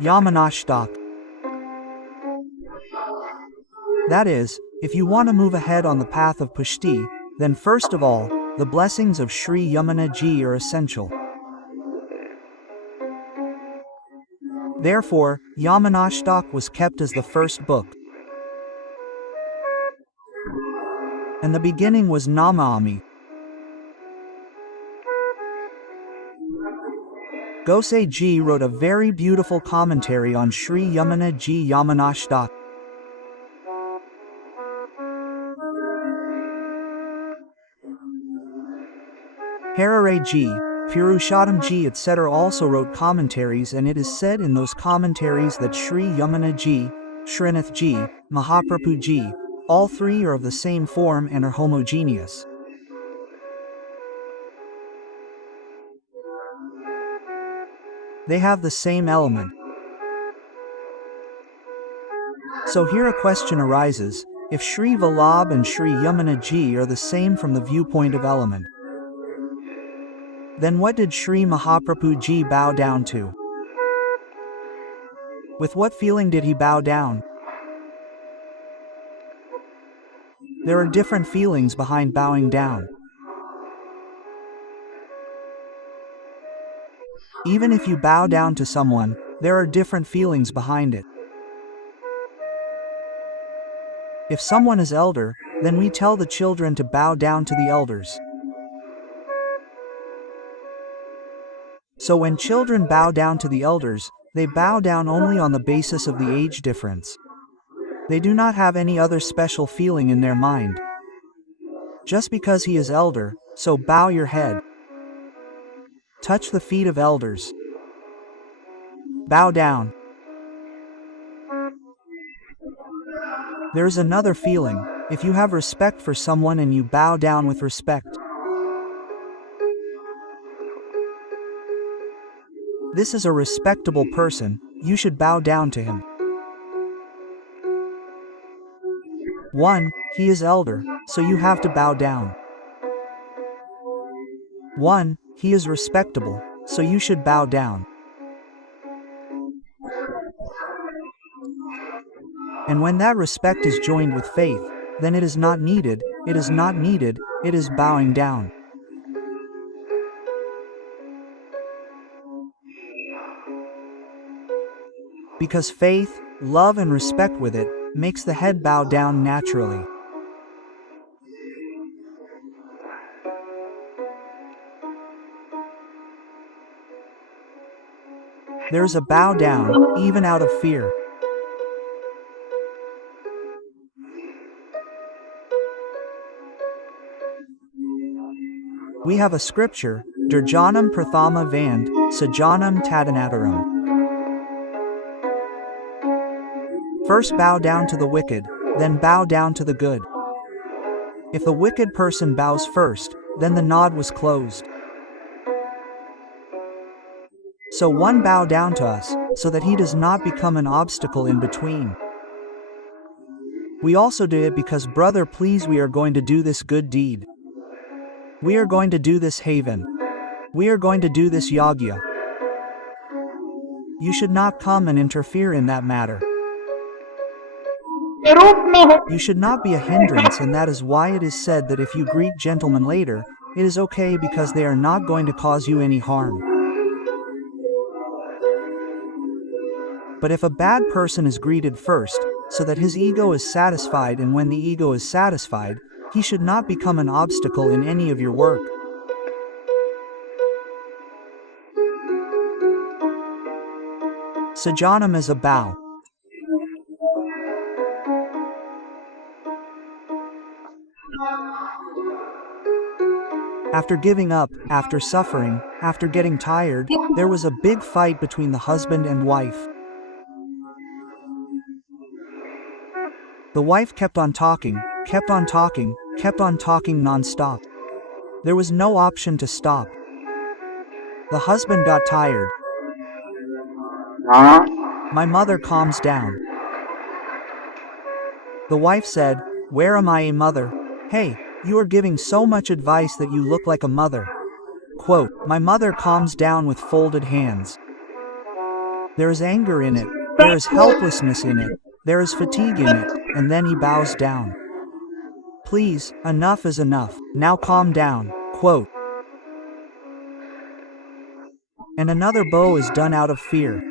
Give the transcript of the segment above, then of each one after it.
Yamunashtak. That is, if you want to move ahead on the path of Pushti, then first of all, the blessings of Shri Yamunaji are essential. Therefore, Yamunashtak was kept as the first book. And the beginning was Namami. Gosaiji wrote a very beautiful commentary on Shri Yamunaji Yamunashtak. Harareji, Purushottamji etc. also wrote commentaries, and it is said in those commentaries that Shri Yamunaji, Srinathji, Mahaprabhuji, all three are of the same form and are homogeneous. They have the same element. So here a question arises, if Shri Vallabh and Shri Yamunaji are the same from the viewpoint of element, then what did Shri Mahaprabhuji bow down to? With what feeling did he bow down? There are different feelings behind bowing down. Even if you bow down to someone, there are different feelings behind it. If someone is elder, then we tell the children to bow down to the elders. So when children bow down to the elders, they bow down only on the basis of the age difference. They do not have any other special feeling in their mind. Just because he is elder, so bow your head. Touch the feet of elders. Bow down. There is another feeling, if you have respect for someone and you bow down with respect. This is a respectable person, you should bow down to him. 1. He is elder, so you have to bow down. 1. He is respectable, so you should bow down. And when that respect is joined with faith, then it is not needed, it is not needed, it is bowing down. Because faith, love and respect with it, makes the head bow down naturally. There is a bow down, even out of fear. We have a scripture, Durjanam Prathama Vand, Sajanam Tadanataram. First bow down to the wicked, then bow down to the good. If the wicked person bows first, then the nod was closed. So one bow down to us, so that he does not become an obstacle in between. We also do it because brother please we are going to do this good deed. We are going to do this haven. We are going to do this yagya. You should not come and interfere in that matter. You should not be a hindrance, and that is why it is said that if you greet gentlemen later, it is okay because they are not going to cause you any harm. But if a bad person is greeted first, so that his ego is satisfied, and when the ego is satisfied, he should not become an obstacle in any of your work. Sajanam is a bow. After giving up, after suffering, after getting tired, there was a big fight between the husband and wife. The wife kept on talking, kept on talking, kept on talking non-stop. There was no option to stop. The husband got tired. My mother calms down. The wife said, "Where am I, mother? Hey, you are giving so much advice that you look like a mother." Quote, my mother calms down with folded hands. There is anger in it, there is helplessness in it, there is fatigue in it, and then he bows down. Please, enough is enough, now calm down, quote. And another bow is done out of fear.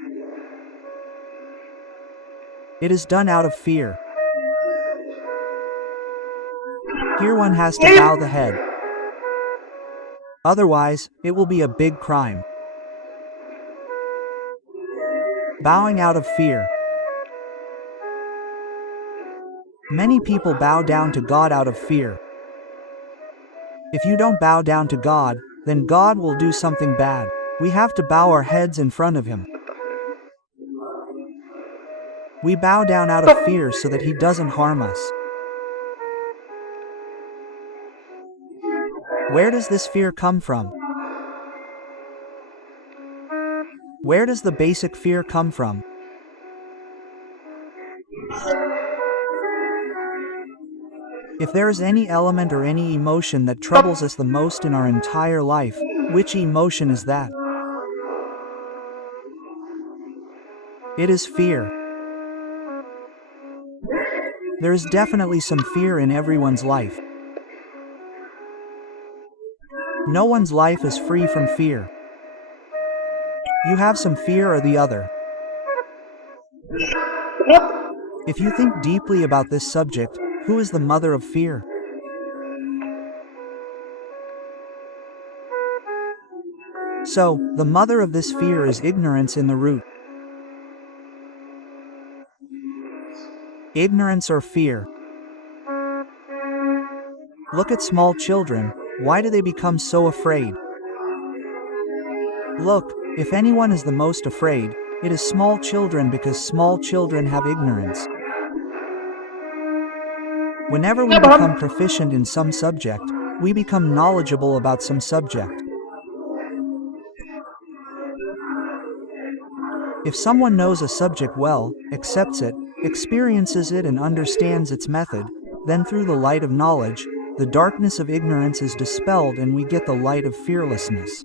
It is done out of fear. Here one has to bow the head. Otherwise, it will be a big crime. Bowing out of fear. Many people bow down to God out of fear. If you don't bow down to God, then God will do something bad. We have to bow our heads in front of Him. We bow down out of fear so that He doesn't harm us. Where does this fear come from? Where does the basic fear come from? If there is any element or any emotion that troubles us the most in our entire life, which emotion is that? It is fear. There is definitely some fear in everyone's life. No one's life is free from fear. You have some fear or the other. If you think deeply about this subject, who is the mother of fear? So, the mother of this fear is ignorance in the root. Ignorance or fear. Look at small children. Why do they become so afraid? Look, if anyone is the most afraid, it is small children, because small children have ignorance. Whenever we become proficient in some subject, we become knowledgeable about some subject. If someone knows a subject well, accepts it, experiences it and understands its method, then through the light of knowledge, the darkness of ignorance is dispelled and we get the light of fearlessness.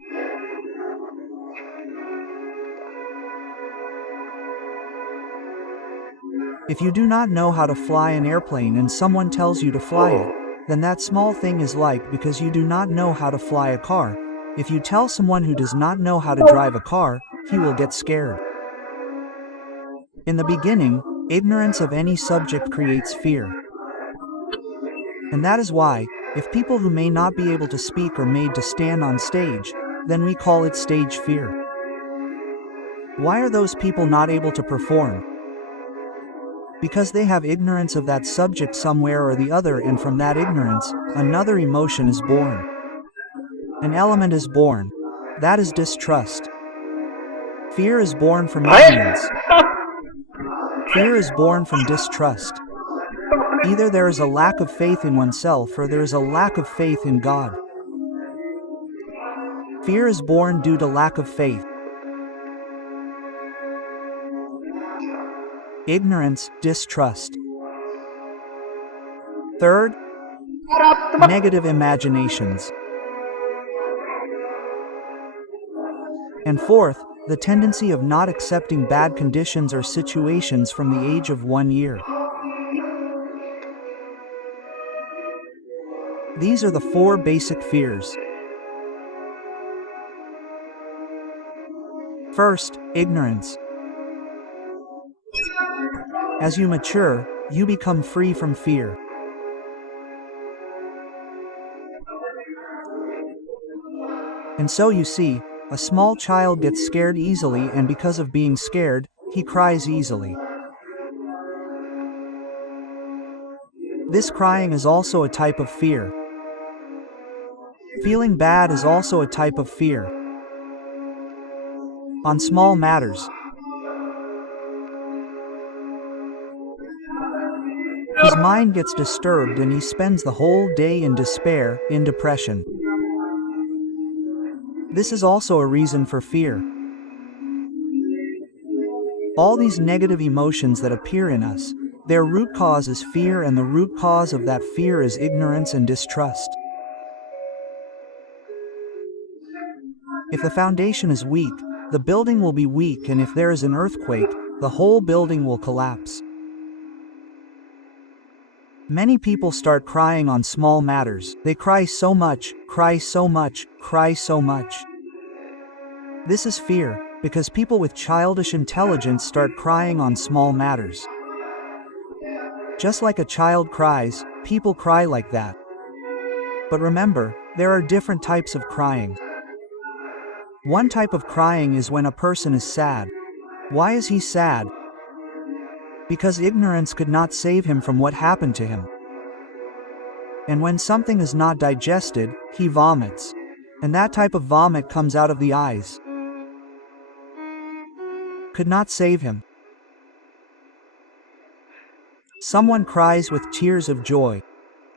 If you do not know how to fly an airplane and someone tells you to fly it, then that small thing is like because you do not know how to fly a car. If you tell someone who does not know how to drive a car, he will get scared. In the beginning, ignorance of any subject creates fear. And that is why, if people who may not be able to speak are made to stand on stage, then we call it stage fear. Why are those people not able to perform? Because they have ignorance of that subject somewhere or the other, and from that ignorance, another emotion is born. An element is born. That is distrust. Fear is born from ignorance. Fear is born from distrust. Either there is a lack of faith in oneself or there is a lack of faith in God. Fear is born due to lack of faith. Ignorance, distrust. Third, negative imaginations. And fourth, the tendency of not accepting bad conditions or situations from the age of 1 year. These are the 4 basic fears. First, ignorance. As you mature, you become free from fear. And so you see, a small child gets scared easily, and because of being scared, he cries easily. This crying is also a type of fear. Feeling bad is also a type of fear. On small matters. His mind gets disturbed and he spends the whole day in despair, in depression. This is also a reason for fear. All these negative emotions that appear in us, their root cause is fear, and the root cause of that fear is ignorance and distrust. If the foundation is weak, the building will be weak, and if there is an earthquake, the whole building will collapse. Many people start crying on small matters. They cry so much, cry so much, cry so much. This is fear, because people with childish intelligence start crying on small matters. Just like a child cries, people cry like that. But remember, there are different types of crying. One type of crying is when a person is sad. Why is he sad? Because ignorance could not save him from what happened to him. And when something is not digested, he vomits. And that type of vomit comes out of the eyes. Could not save him. Someone cries with tears of joy.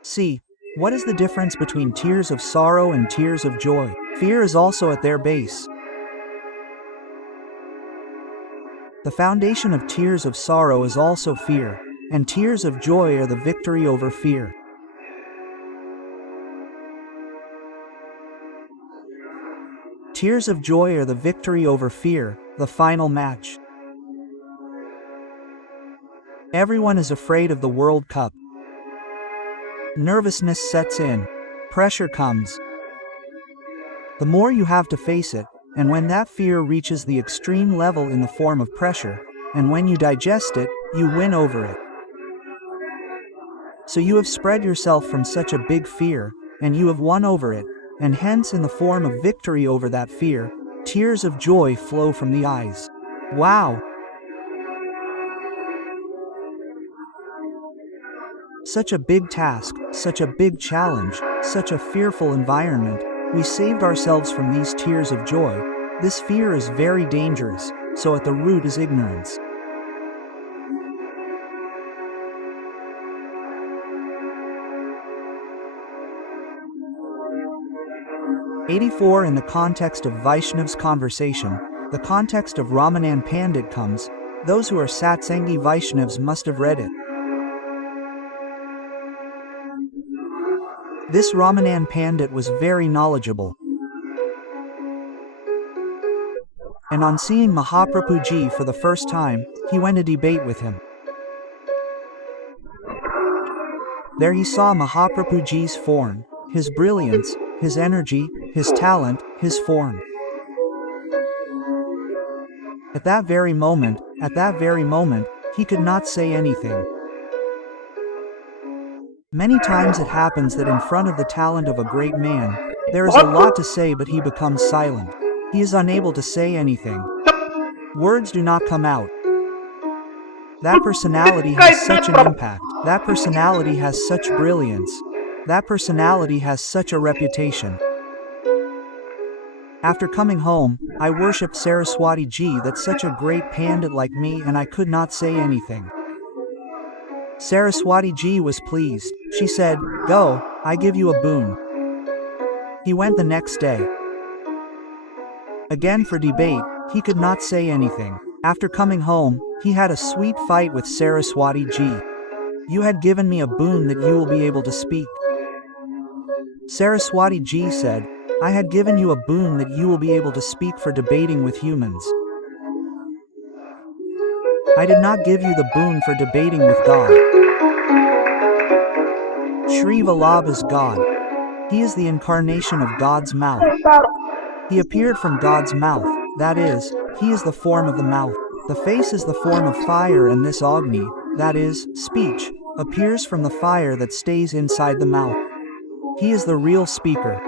See, what is the difference between tears of sorrow and tears of joy? Fear is also at their base. The foundation of tears of sorrow is also fear, and tears of joy are the victory over fear. Tears of joy are the victory over fear, the final match. Everyone is afraid of the World Cup. Nervousness sets in. Pressure comes. The more you have to face it, and when that fear reaches the extreme level in the form of pressure, and when you digest it, you win over it. So you have spread yourself from such a big fear, and you have won over it, and hence in the form of victory over that fear, tears of joy flow from the eyes. Wow! Such a big task, such a big challenge, such a fearful environment. We saved ourselves from these tears of joy. This fear is very dangerous, so at the root is ignorance. '84 In the context of Vaishnav's conversation, the context of Ramanan Pandit comes. Those who are Satsangi Vaishnavs must have read it. This Ramanan Pandit was very knowledgeable. And on seeing Mahaprabhuji for the first time, he went to debate with him. There he saw Mahaprabhuji's form, his brilliance, his energy, his talent, his form. At that very moment, he could not say anything. Many times it happens that in front of the talent of a great man, there is a lot to say, but he becomes silent. He is unable to say anything. Words do not come out. That personality has such an impact. That personality has such brilliance. That personality has such a reputation. After coming home, I worshipped Saraswati Ji, that such a great Pandit like me, and I could not say anything. Saraswati Ji was pleased. She said, "Go, I give you a boon." He went the next day. Again for debate, he could not say anything. After coming home, he had a sweet fight with Saraswati Ji. "You had given me a boon that you will be able to speak." Saraswati Ji said, "I had given you a boon that you will be able to speak for debating with humans. I did not give you the boon for debating with God." Shri Vallabh is God. He is the incarnation of God's mouth. He appeared from God's mouth, that is, he is the form of the mouth. The face is the form of fire, and this Agni, that is, speech, appears from the fire that stays inside the mouth. He is the real speaker.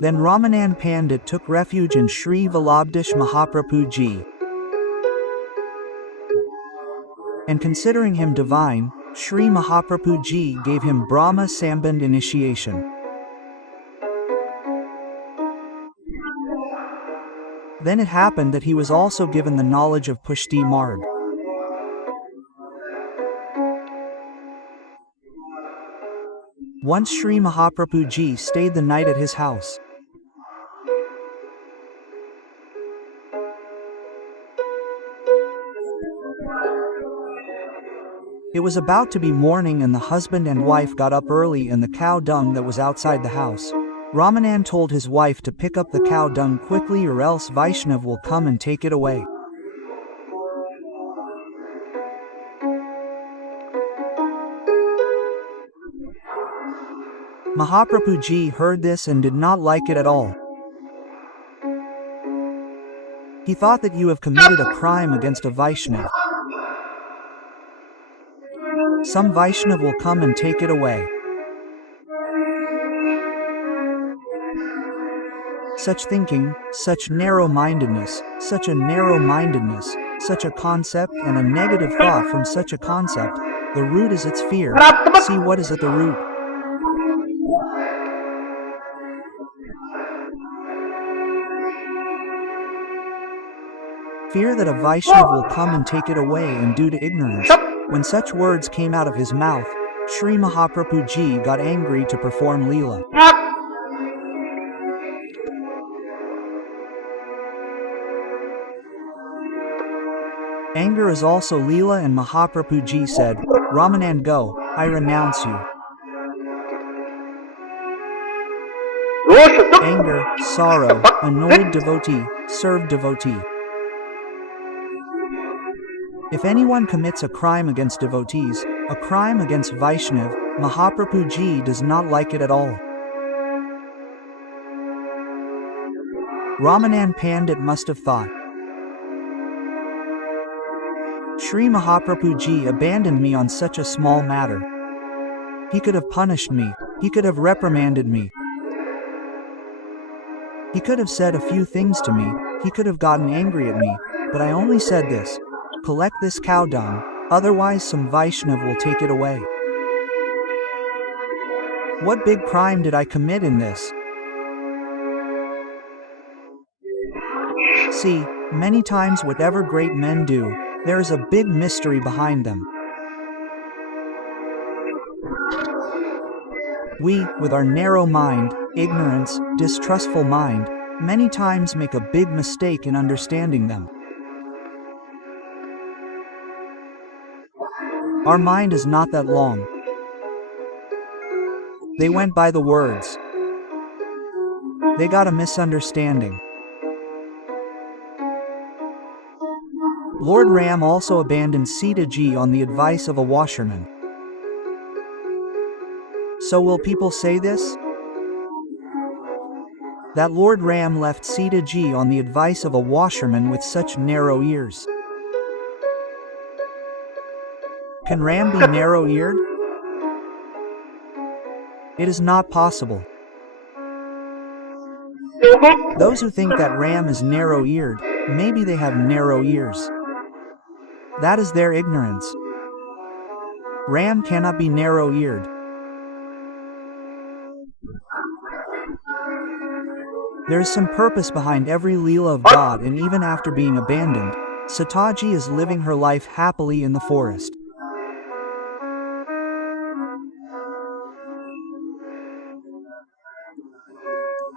Then Ramanan Pandit took refuge in Shri Vallabhdish Mahaprabhuji. And considering him divine, Shri Mahaprabhuji gave him Brahma Sambandh initiation. Then it happened that he was also given the knowledge of Pushti Marg. Once Shri Mahaprabhuji stayed the night at his house. It was about to be morning, and the husband and wife got up early, and the cow dung that was outside the house Ramanand told his wife to pick up the cow dung quickly or else Vaishnav will come and take it away. Mahaprabhu ji heard this and did not like it at all. He thought that you have committed a crime against a Vaishnav. Some Vaishnav will come and take it away. Such thinking, such narrow-mindedness, such a concept and a negative thought from such a concept, the root is its fear. See what is at the root. Fear that a Vaishnav will come and take it away, and due to ignorance, when such words came out of his mouth, Shri Mahaprabhu ji got angry to perform Leela. Anger is also Leela, and Mahaprabhu ji said, Ramanand, go, I renounce you. Anger, sorrow, annoyed devotee, served devotee. If anyone commits a crime against devotees, a crime against Vaishnav, Mahaprabhu ji does not like it at all. Ramanand Pandit must have thought, Shri Mahaprabhu ji abandoned me on such a small matter. He could have punished me, he could have reprimanded me. He could have said a few things to me, he could have gotten angry at me, but I only said this, collect this cow dung, otherwise some Vaishnav will take it away. What big crime did I commit in this? See, many times whatever great men do, there is a big mystery behind them. We, with our narrow mind, ignorance, distrustful mind, many times make a big mistake in understanding them. Our mind is not that long. They went by the words. They got a misunderstanding. Lord Ram also abandoned Sita ji on the advice of a washerman. So will people say this? That Lord Ram left Sita ji on the advice of a washerman with such narrow ears. Can Ram be narrow-eared? It is not possible. Those who think that Ram is narrow-eared, maybe they have narrow ears. That is their ignorance. Ram cannot be narrow-eared. There is some purpose behind every Leela of God, and even after being abandoned, Sitaji is living her life happily in the forest.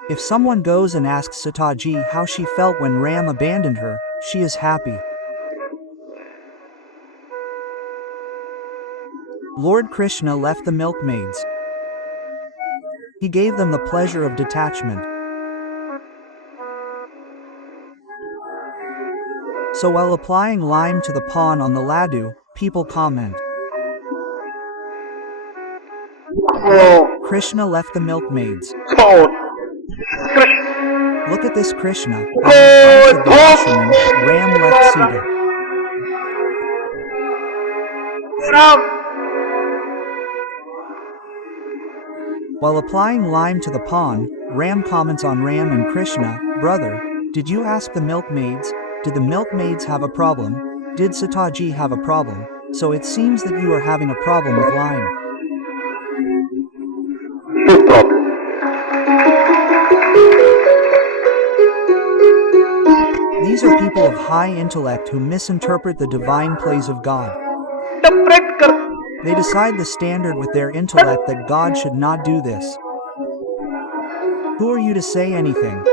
If someone goes and asks Sitaji how she felt when Ram abandoned her, she is happy. Lord Krishna left the milkmaids. He gave them the pleasure of detachment. So while applying lime to the pawn on the laddu, people comment, Krishna left the milkmaids. Look at this Krishna. On the advice of the washerman, Ram left Sita. While applying lime to the pawn, Ram comments on Ram and Krishna, brother, did you ask the milkmaids? Did the milkmaids have a problem? Did Sitaji have a problem? So it seems that you are having a problem with lime. No problem. These are people of high intellect who misinterpret the divine plays of God. They decide the standard with their intellect that God should not do this. Who are you to say anything?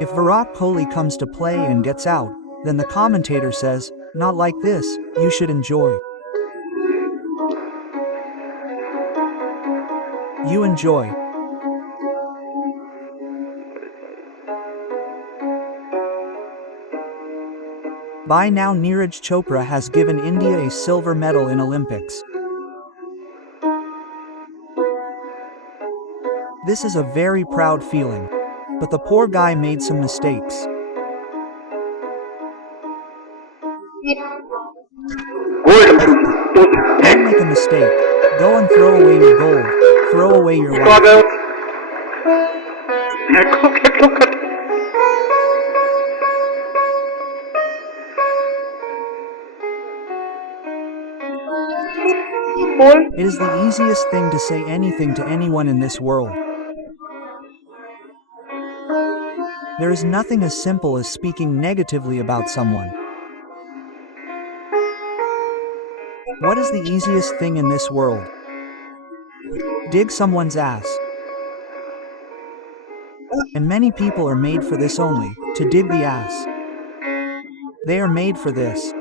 If Virat Kohli comes to play and gets out, then the commentator says, not like this, you should enjoy. You enjoy. By now Neeraj Chopra has given India a silver medal in Olympics. This is a very proud feeling. But the poor guy made some mistakes. Don't make a mistake. Go and throw away your gold. Throw away your life. It is the easiest thing to say anything to anyone in this world. There is nothing as simple as speaking negatively about someone. What is the easiest thing in this world? Dig someone's ass. And many people are made for this only, to dig the ass. They are made for this.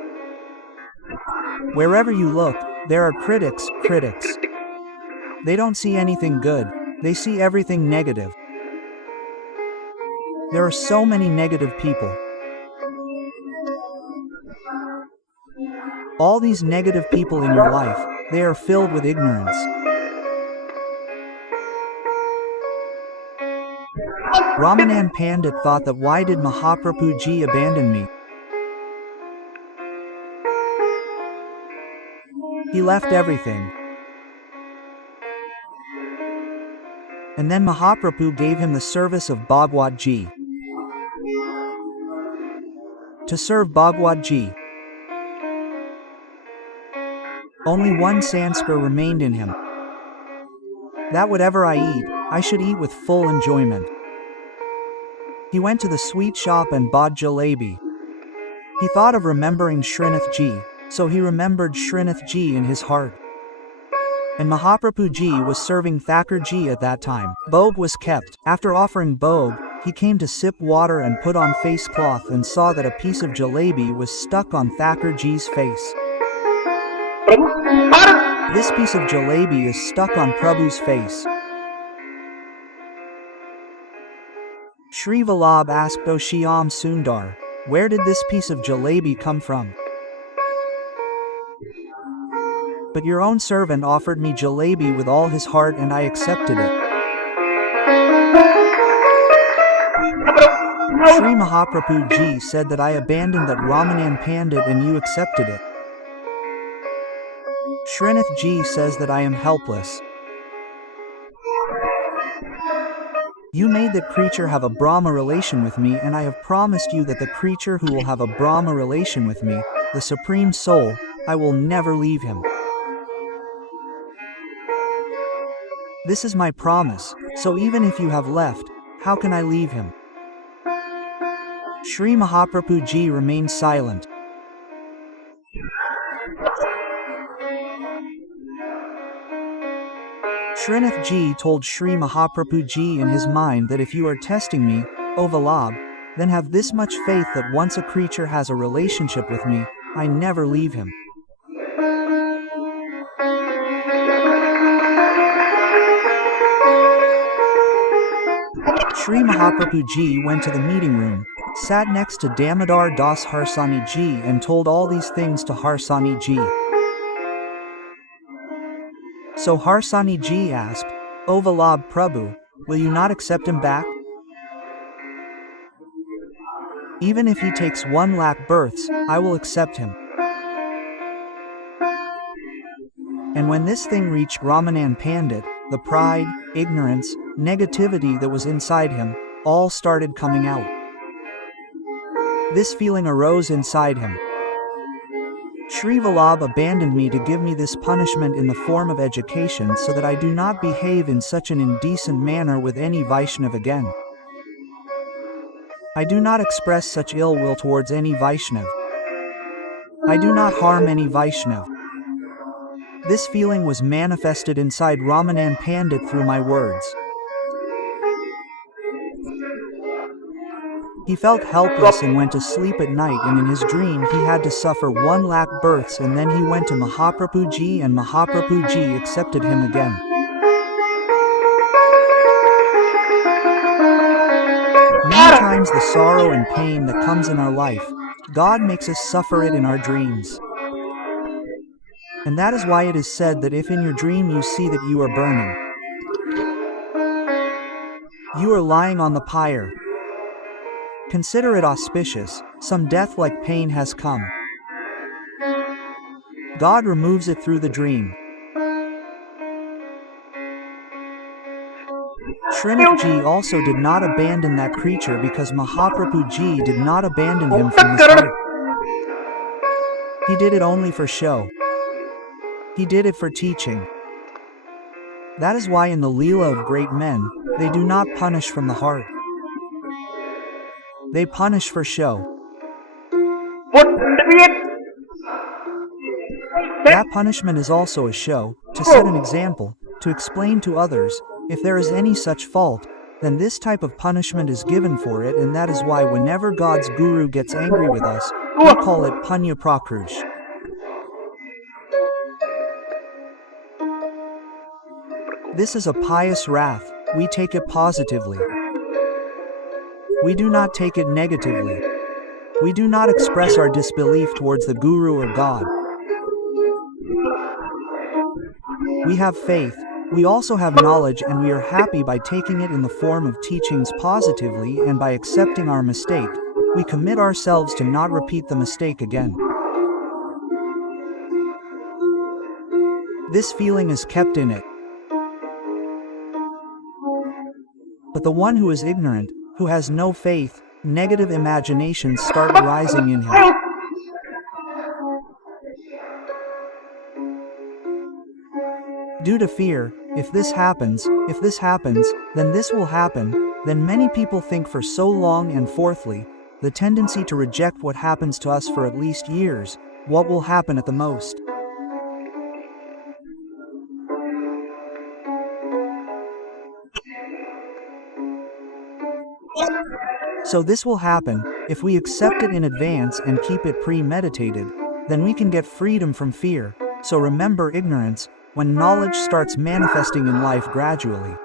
Wherever you look, there are critics. They don't see anything good, they see everything negative. There are so many negative people. All these negative people in your life, they are filled with ignorance. Ramanan Pandit thought that why did Mahaprabhu ji abandon me? He left everything. And then Mahaprabhu gave him the service of Bhagwat ji. To serve Bhagwat ji. Only one sanskar remained in him. That whatever I eat, I should eat with full enjoyment. He went to the sweet shop and bought jalebi. He thought of remembering Srinath ji, so he remembered Srinath ji in his heart. And Mahaprabhu ji was serving Thakur ji at that time. Bhog was kept. After offering bhog, he came to sip water and put on face cloth and saw that a piece of jalebi was stuck on Thakur ji's face. This piece of jalebi is stuck on Prabhu's face. Shri Vallabh asked, O Shyam Sundar, where did this piece of jalebi come from? But your own servant offered me jalebi with all his heart and I accepted it. Shri Mahaprabhu ji said that I abandoned that Ramanan Pandit and you accepted it. Srinath ji says that I am helpless. You made that creature have a Brahma relation with me and I have promised you that the creature who will have a Brahma relation with me, the Supreme Soul, I will never leave him. This is my promise, so even if you have left, how can I leave him? Shri Mahaprabhu ji remained silent. Srinath ji told Shri Mahaprabhu ji in his mind that if you are testing me, O Vallabh, then have this much faith that once a creature has a relationship with me, I never leave him. Shri Mahaprabhu ji went to the meeting room, sat next to Damodar Das Harsani ji and told all these things to Harsani ji. So Harsani ji asked, O Vallabh Prabhu, will you not accept him back? Even if he takes 1 lakh births, I will accept him. And when this thing reached Ramanan Pandit, the pride, ignorance, negativity that was inside him, all started coming out. This feeling arose inside him. Shri Vallabh abandoned me to give me this punishment in the form of education so that I do not behave in such an indecent manner with any Vaishnav again. I do not express such ill will towards any Vaishnav. I do not harm any Vaishnav. This feeling was manifested inside Ramanan Pandit through my words. He felt helpless and went to sleep at night, and in his dream he had to suffer 1 lakh births, and then he went to Mahaprabhu ji and Mahaprabhu ji accepted him again. sometimes the sorrow and pain that comes in our life, God makes us suffer it in our dreams. And that is why it is said that if in your dream you see that you are burning, you are lying on the pyre, consider it auspicious, some death-like pain has come. God removes it through the dream. Srinathji also did not abandon that creature because Mahaprabhu Ji did not abandon him from his heart. He did it only for show. He did it for teaching. That is why in the Leela of great men, they do not punish from the heart. They punish for show. That punishment is also a show, to set an example, to explain to others, if there is any such fault, then this type of punishment is given for it, and that is why whenever God's Guru gets angry with us, we call it Punya Prakrush. This is a pious wrath, we take it positively. We do not take it negatively. We do not express our disbelief towards the Guru or God. We have faith, we also have knowledge, and we are happy by taking it in the form of teachings positively, and by accepting our mistake, we commit ourselves to not repeat the mistake again. This feeling is kept in it. But the one who is ignorant, who has no faith, negative imaginations start arising in him. Due to fear, if this happens, then this will happen, then many people think for so long, and fourthly, the tendency to reject what happens to us for at least years, what will happen at the most. So this will happen, if we accept it in advance and keep it premeditated, then we can get freedom from fear. So remember ignorance, when knowledge starts manifesting in life gradually.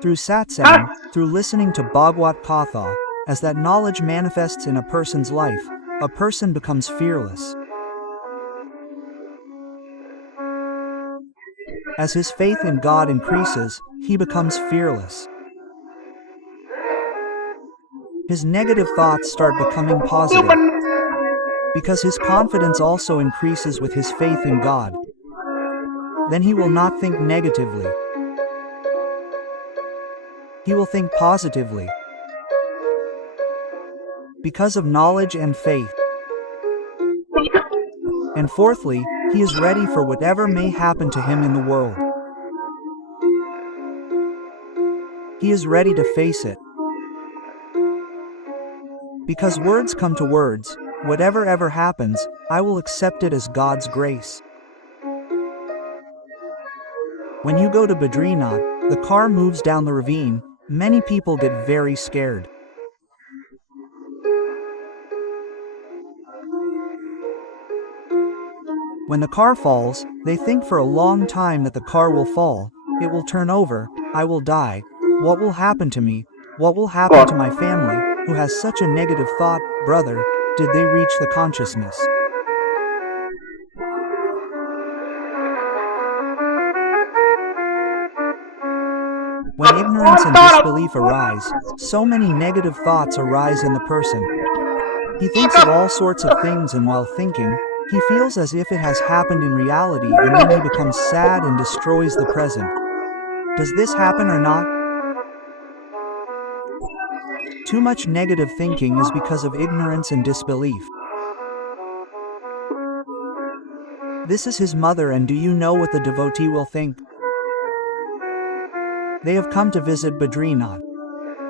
Through satsang, through listening to Bhagavad Katha, as that knowledge manifests in a person's life, a person becomes fearless. As his faith in God increases, he becomes fearless. His negative thoughts start becoming positive, because his confidence also increases with his faith in God. Then he will not think negatively. He will think positively, because of knowledge and faith. And fourthly, he is ready for whatever may happen to him in the world. He is ready to face it. Because words come to words, whatever ever happens, I will accept it as God's grace. When you go to Badrinath, the car moves down the ravine, many people get very scared. When the car falls, they think for a long time that the car will fall, it will turn over, I will die, what will happen to me, what will happen to my family, who has such a negative thought, brother, did they reach the consciousness? When ignorance and disbelief arise, so many negative thoughts arise in the person. He thinks of all sorts of things, and while thinking, he feels as if it has happened in reality, and then he becomes sad and destroys the present. Does this happen or not? Too much negative thinking is because of ignorance and disbelief. This is his mother, and do you know what the devotee will think? They have come to visit Badrinath.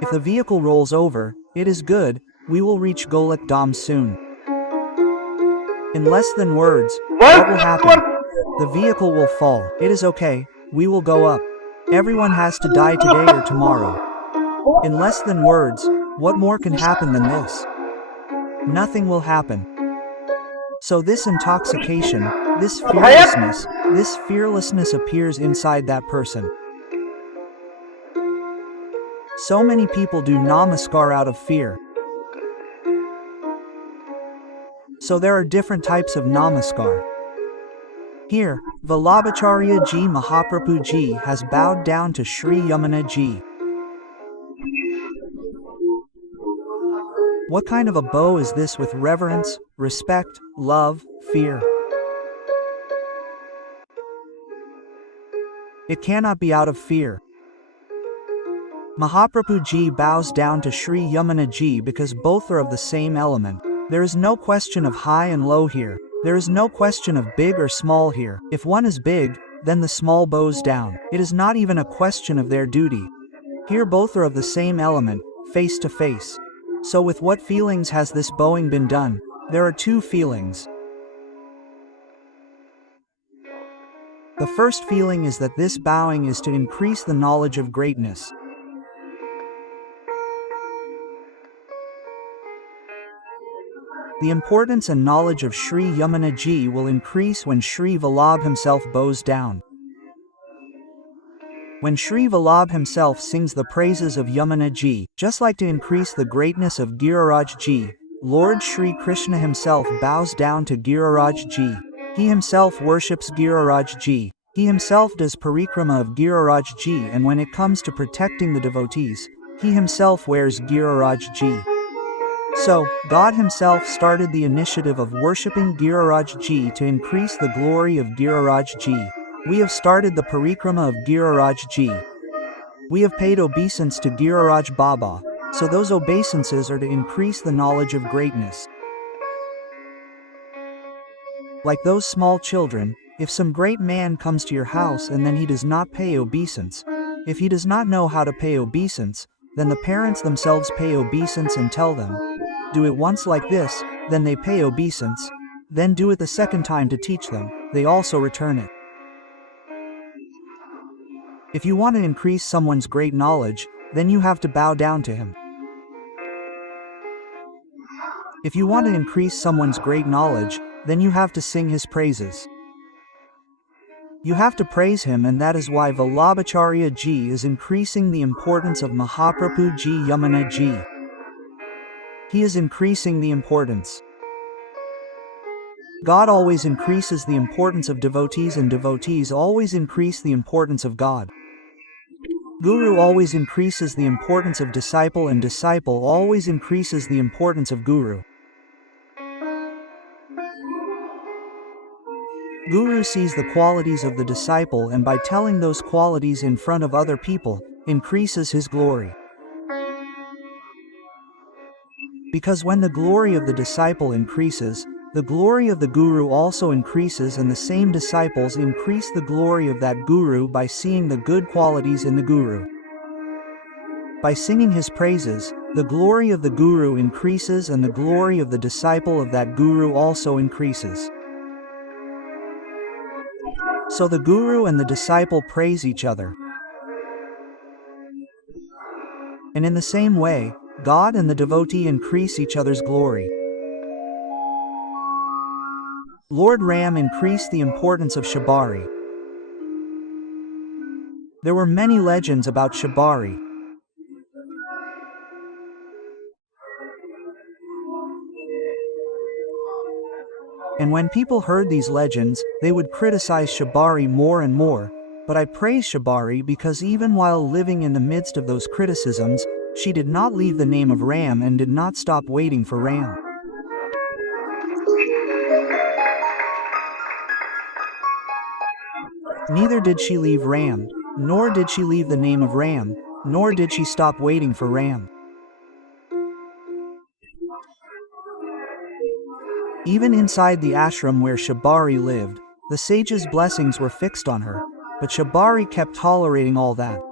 If the vehicle rolls over, it is good, we will reach Golok Dham soon. In less than words, what will happen? The vehicle will fall. It is okay, we will go up. Everyone has to die today or tomorrow. In less than words, what more can happen than this? Nothing will happen. So this intoxication, This fearlessness appears inside that person. So many people do namaskar out of fear. So there are different types of namaskar. Here, Vallabhacharya Ji Mahaprabhu Ji has bowed down to Shri Yamunaji. What kind of a bow is this with reverence, respect, love, fear? It cannot be out of fear. Mahaprabhu Ji bows down to Shri Yamunaji because both are of the same element. There is no question of high and low here. There is no question of big or small here. If one is big, then the small bows down. It is not even a question of their duty. Here both are of the same element, face to face. So with what feelings has this bowing been done? There are two feelings. The first feeling is that this bowing is to increase the knowledge of greatness. The importance and knowledge of Shri Yamunaji will increase when Shri Vallabh himself bows down. When Shri Vallabh himself sings the praises of Yamunaji, just like to increase the greatness of Girirajji, Lord Shri Krishna himself bows down to Girirajji. He himself worships Girirajji. He himself does parikrama of Girirajji, and when it comes to protecting the devotees, he himself wears Girirajji. So, God himself started the initiative of worshipping Girirajji to increase the glory of Girirajji. We have started the parikrama of Girirajji. We have paid obeisance to Giriraj Baba, so those obeisances are to increase the knowledge of greatness. Like those small children, if some great man comes to your house and then he does not pay obeisance, if he does not know how to pay obeisance, then the parents themselves pay obeisance and tell them, do it once like this, then they pay obeisance, then do it the second time to teach them, they also return it. If you want to increase someone's great knowledge, then you have to bow down to him. If you want to increase someone's great knowledge, then you have to sing his praises. You have to praise him, and that is why Vallabhacharya Ji is increasing the importance of Mahaprabhu Ji Yamunaji. He is increasing the importance. God always increases the importance of devotees, and devotees always increase the importance of God. Guru always increases the importance of disciple, and disciple always increases the importance of Guru. Guru sees the qualities of the disciple, and by telling those qualities in front of other people, increases his glory. Because when the glory of the disciple increases, the glory of the Guru also increases, and the same disciples increase the glory of that Guru by seeing the good qualities in the Guru. By singing his praises, the glory of the Guru increases, and the glory of the disciple of that Guru also increases. So the Guru and the disciple praise each other. And in the same way, God and the devotee increase each other's glory. Lord Ram increased the importance of Shabari. There were many legends about Shabari. And when people heard these legends, they would criticize Shabari more and more, but I praise Shabari because even while living in the midst of those criticisms, she did not leave the name of Ram and did not stop waiting for Ram. Neither did she leave Ram, nor did she leave the name of Ram, nor did she stop waiting for Ram. Even inside the ashram where Shabari lived, the sage's blessings were fixed on her, but Shabari kept tolerating all that.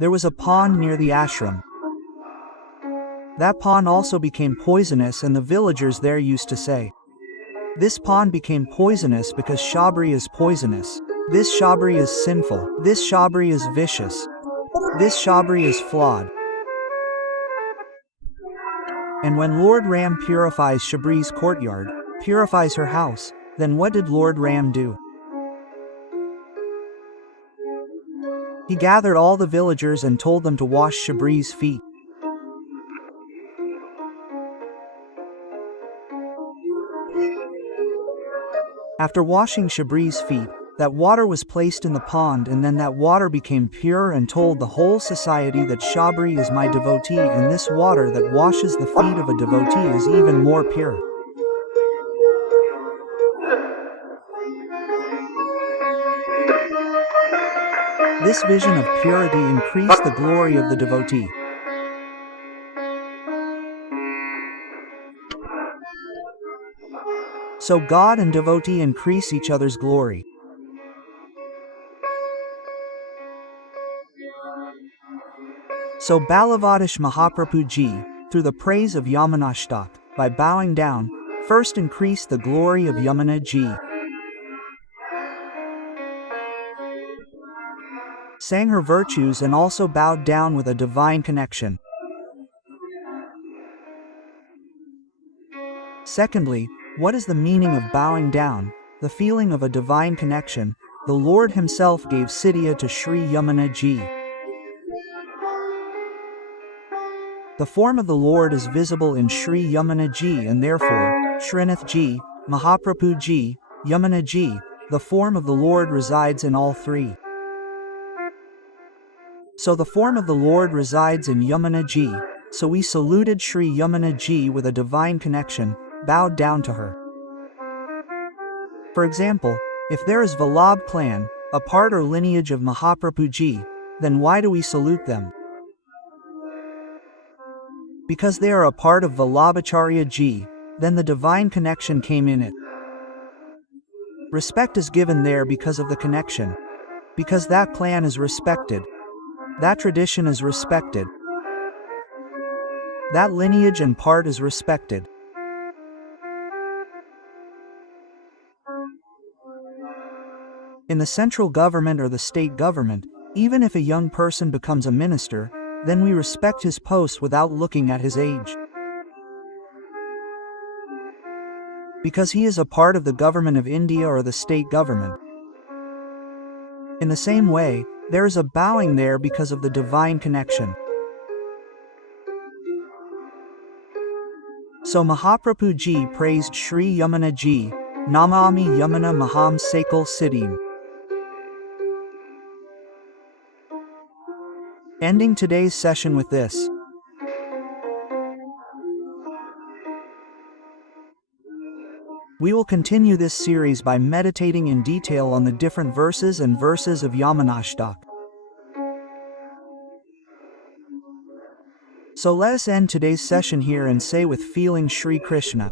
There was a pond near the ashram. That pond also became poisonous, and the villagers there used to say, "This pond became poisonous because Shabari is poisonous. This Shabari is sinful. This Shabari is vicious. This Shabari is flawed." And when Lord Ram purifies Shabri's courtyard, purifies her house, then what did Lord Ram do? He gathered all the villagers and told them to wash Shabri's feet. After washing Shabri's feet, that water was placed in the pond, and then that water became pure, and told the whole society that Shabri is my devotee, and this water that washes the feet of a devotee is even more pure. This vision of purity increased the glory of the devotee. So God and devotee increase each other's glory. So Balavadish Mahaprabhu Ji, through the praise of Yamunashtak, by bowing down, first increased the glory of Yamunaji. Sang her virtues and also bowed down with a divine connection. Secondly, what is the meaning of bowing down? The feeling of a divine connection. The Lord himself gave Siddhya to Shri Yamunaji. The form of the Lord is visible in Shri Yamunaji, and therefore, Srinath Ji, Mahaprabhu Ji, Yamunaji, the form of the Lord resides in all three. So the form of the Lord resides in Yamunaji, so we saluted Shri Yamunaji with a divine connection, bowed down to her. For example, if there is Vallabh clan, a part or lineage of Mahaprabhu Ji, then why do we salute them? Because they are a part of Vallabhacharya Ji, then the divine connection came in it. Respect is given there because of the connection. Because that clan is respected. That tradition is respected. That lineage and part is respected. In the central government or the state government, even if a young person becomes a minister, then we respect his post without looking at his age. Because he is a part of the government of India or the state government. In the same way, there is a bowing there because of the divine connection. So Mahaprabhu Ji praised Shri Yamunaji, Namami Yamuna Maham Sakal Siddhim. Ending today's session with this. We will continue this series by meditating in detail on the different verses and verses of Yamunashtak. So let us end today's session here and say with feeling Shri Krishna.